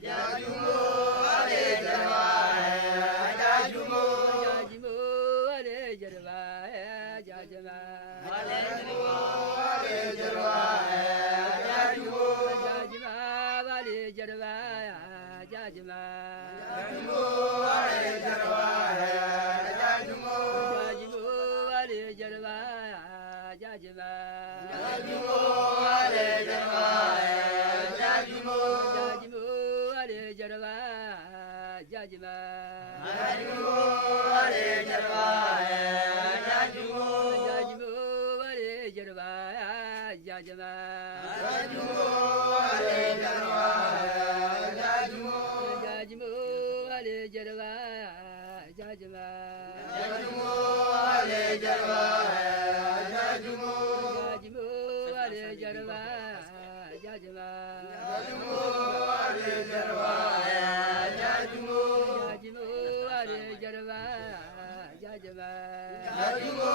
Jajumo ale jarwa jajumo jajumo ale jarwa jajma ale jarwa ale jarwa jajumo jajma ale jarwa jajma jajumo ale jarwa jajumo jajumo ale jarwa jajma jajumo ale jarwa jajumo jajumo ale jarwa jajma jajumo ale jarwa jajumo jajumo ale jarwa jajma jajumo ale jarwa jajumo jajumo ale jarwa jajma jajumo ale jarwa jajumo jajumo ale jarwa jajma jajumo ale jarwa jajumo jajumo ale jarwa jajma jajumo